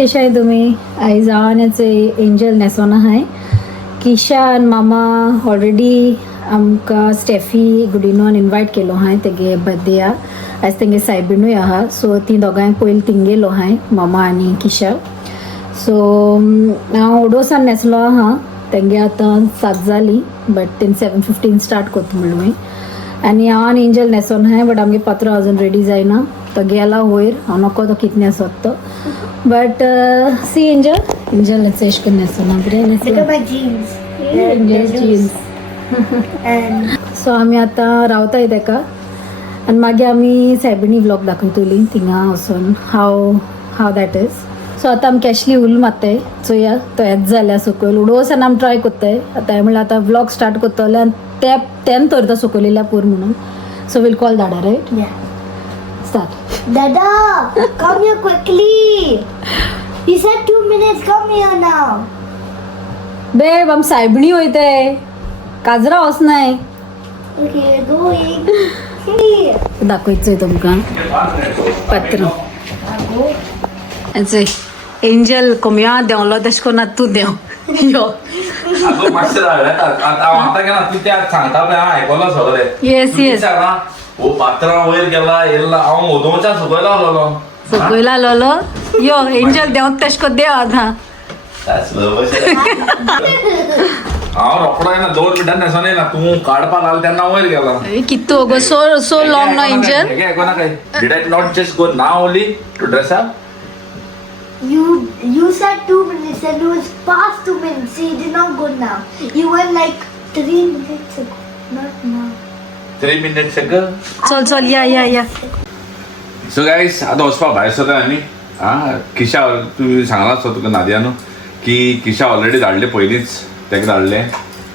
कशे आहे तुम्ही? आयज हांव एंजल न्हेसोन आहाय. किशान मामा ऑलरेडी आमकां स्टेफी गुडिनोन इनवायट केलो आहाय तेगे बर्थडेया. आयज तेंगे सायबिणूय आहा, सो ती दोगांय पयलीं थिंग गेलो आहाय, मामा आनी किशा. सो हांव ओडोसान न्हेसलो आहा. तेंगे आतां 7 जाली, बट तें 7:15 स्टार्ट करता म्हणून. आनी हांव आनी एंजल न्हेसोन आहाय, बट आमगे पात्र अजून रेडी जायना. तो गेला वयर, हांव नोको तो कितें न्हेसोत तो. बट सी एंजल एशें करून न्हेसोना बरें न्हेसला. जीन्स. सो आमी आतां रावताय तेका आनी मागीर आमी सायबिणी व्लॉग दाखयतली थिंगा वचून हाव दॅट इज. सो आतां आमी कॅशली उल मारताय, चोया तो येत जाल्यार सकयल उडोवसान आमी ट्राय कोत्ताय. आतां हांवें म्हणल्यार आतां व्लॉग स्टार्ट कोत्तले आनी तेन तर तो सकयल येयल्या पूर म्हणून. So we'll call Dada right. Start. Dada, come here quickly. He said 2 minutes. Come here now. Babe आमी सायबिणी वयताय, काजरा वचनाय. Okay, going. Here. दाखयचोय तुमकां पत्र. एंजल कोम्या देंवलो तशें करून आतां तूं देंव यो. आगो मातशें रावल्यात आतां गेला तूं त्या सांगता पळय हांव आयकलो सगळें. Yes yes. हो पात्रां वयर गेला येयला हांव मोदोवच्यान सकयल आसलोलो. सकयल आलोलो यो एंजल देंवत तशें करून देंव आतां. हांव रोखडो येना 2 मिनटां न्हेसोन येना तूं काडपा लागलो तेन्ना वयर गेला. कितू go so long no angel. Did I not just go now only to dress up? You said 2 minutes and it was past 2 minutes. So you did not go now. You went like 3 minutes ago. Not now. 3 minutes ago. चल या. सो guys आतां वचपा भायर सरता आमी. किशा तूं सांगला आसतो तुका नादिया न्हू की किशा ऑलरेडी धाडले पयलींच तेका धाडले.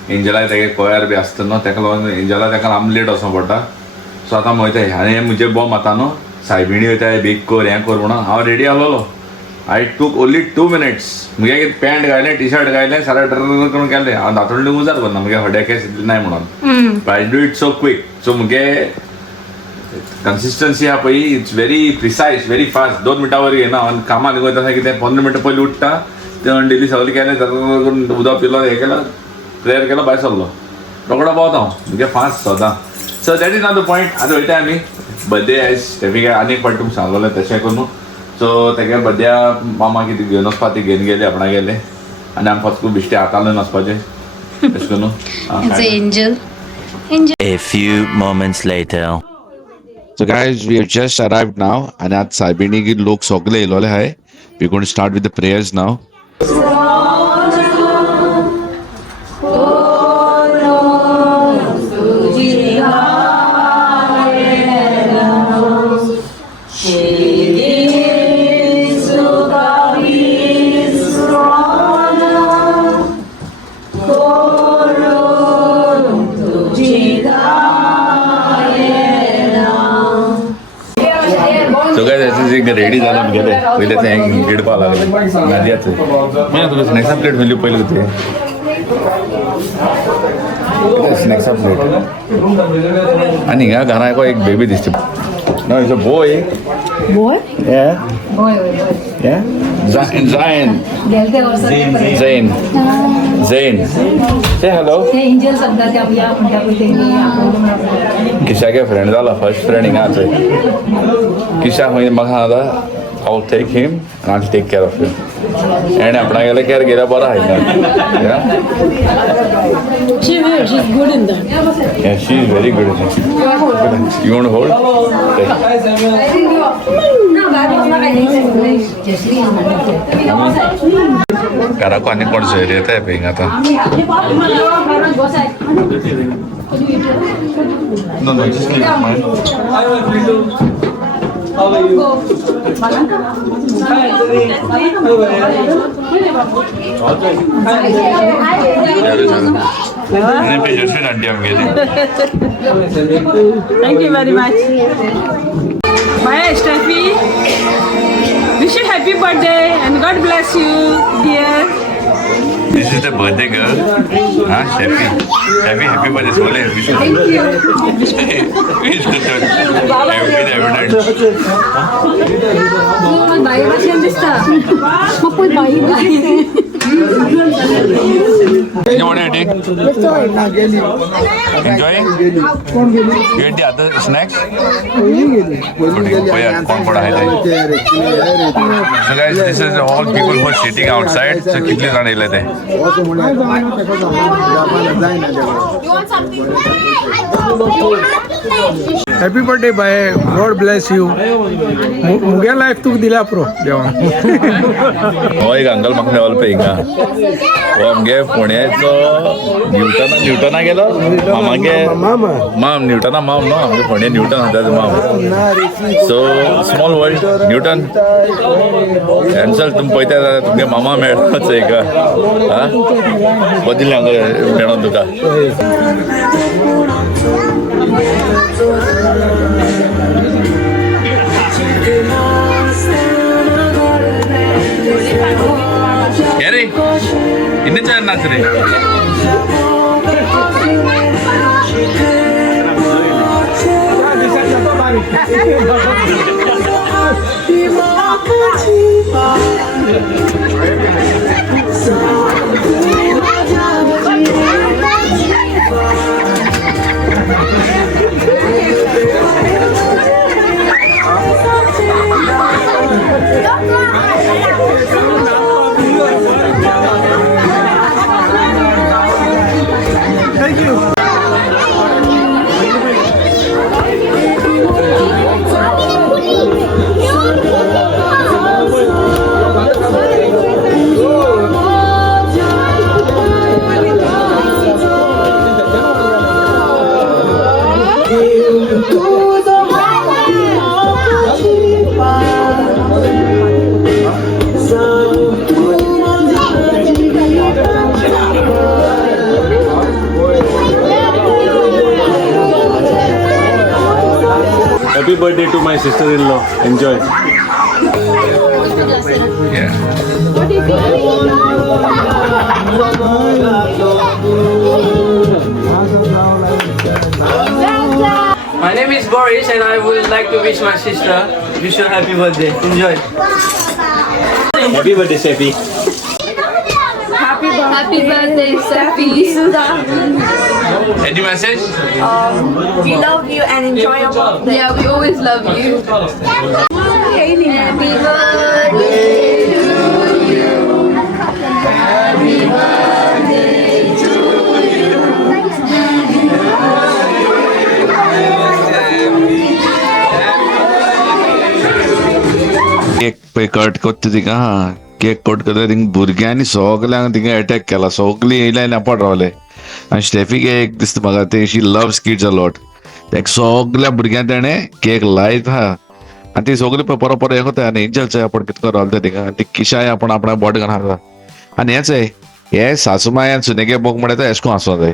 एंजलाय तेगे कोयर बी आसता न्हू तेका लागून एंजला तेका आम लेट वचों पडटा. सो आतां वयताय आनी हें म्हजें बॉम आतां न्हू सायबिणी वयताय बेग कर हें कर म्हणून हांव रेडी आसलोलो. आय टूक ओन्ली 2 minutes. मुगे पॅन्ट घायलें टी शर्ट घायलें सारें ड्र करून केलें. हांव दातोंडली उजार करना मुगे हड्या केस नाय म्हणून. I do it so quick. So मुगे कन्सिस्टन्सी आहा पळय it's very precise very fast. 2 मिनटां वयर घेयना. हांव कामाक वयता आसा कितें 15 मिनटां पयलीं उठ्ठा तें डेली सगळें केलें करून उदक पिलो हें केलो प्रेयर केलो भायर सरलो रोकडो पावता हांव मुगे फास्ट सदां. So that is not the point. आतां वयताय आमी बर्थडे आयज स्टेफीक आनीक फावटी तुमकां सांगलोलें तशें करून. सो तेगे बर्थडे मामा कितें घेवन वचपा ती घेवन गेले आपणा गेले आनी आमी फक्त बिश्टे हातान वचपाचें तशें करून. Angel. A few moments later. So guys, we have just arrived now and at Saibini ki log sogle ilole hai. We're going to start with the prayers now. Ready झाला गेले पहिले ते गिडपा लागले नादियाचे म्हणजे तुला स्नॅक्सा प्लेट म्हणजे पहिले होते स्नॅक्सा प्लेट आणि ह्या घरा एक बेबी दिसते ना is a boy Zain say hello. Angel समजा ते आपल्या म्हणटा पळय किशाचे फ्रेंड जाला फर्स्ट फ्रेंड हिंगाच किशा खंय म्हाका आतां I'll take him and I'll take care of him. And आपणा गेले केअर घेल्या बरो आहा she's good in that. Yeah, she is very good at it. You want to hold? घराको आनी कोण सोयरी येताय पळय हिंगा आतां. No, just leave it, man. How are you? Thank you very much. Bye, Steffi. Wish you happy birthday and God bless you, dear. This is the birthday girl. हाँ Steffi happy happy birthday बोले wish by भाषेन दिसता मग कोण by Enjoying? You ate the other snacks? कौन पड़ा है? So guys, this is all people who are sitting outside. So कितने जाने लेते हैं? Happy birthday by God bless you मुगे लाईफ तुका दिल्या प्रो देवान हो एक अंकल म्हाका लेवल पे हिंगा हो आमगे पुण्याचो न्यूटना गेलो मामागे माम न्यूटना माम न्हू आमगे पुणे न्यूटन आसा माम सो स्मॉल वर्ल्ड न्यूटन एन्सल तुमी पळयता जाल्यार तुमगे मामा मेळ्ळो एक हा बदिल्ले हांगा मेळोन तुका क्या रे इन्हें चार नाच रे Happy birthday to my sister-in-law. Enjoy. Yeah. My name is Boris and I would like to wish my sister wish her happy birthday. Enjoy. Happy birthday, Steffi. Happy birthday, Steffi. Any message? We love you and enjoy your birthday. Yeah, we always love you. Happy birthday to you. Happy birthday to you. Cake पे cut करते तिका cake cut करता thing भुरग्यांनी सगल्यांक तिका attack केला सगळीं येयल्या नापाट रावले आनी स्टेफीक एक दिसता म्हाका ते she loves kids a lot तेका सगल्या भुरग्यांक तेणें केक लायत आहा आनी ती सगळीं परत परत हें कोता आनी एंजल्स आपण कितको रावले तिका ती किशाय आपण आपणा बोट घालून आसा आनी हेंच हे सासूमाय आनी सुनेगे बोक म्हणटा एश कोन आसूं जाय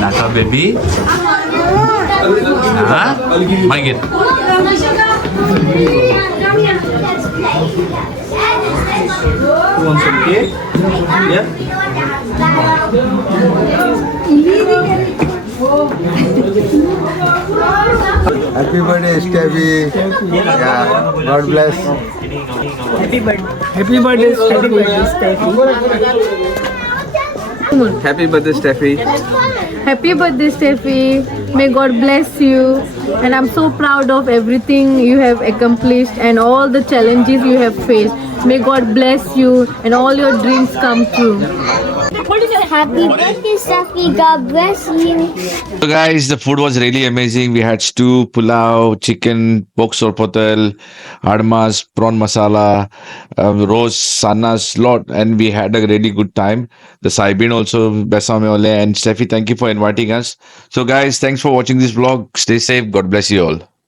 Naka baby. Nah, main gitu. You want some cake? Yeah. Happy birthday, Steffi. Yeah, God bless. Happy birthday, Steffi. Happy birthday, Steffi. Happy birthday, Steffi. May God bless you. And I'm so proud of everything you have accomplished and all the challenges you have faced. May God bless you and all your dreams come true. Happy birthday, Steffi. God bless you. So guys, the food was really amazing. We had stew, pulao, chicken, pork sorpotel, admas, prawn masala, roast, sanas, lot, and we had a really good time. The Saibin also, Besame Ole, and Steffi, thank you for inviting us. So guys, thanks for watching this vlog. Stay safe. God bless you all.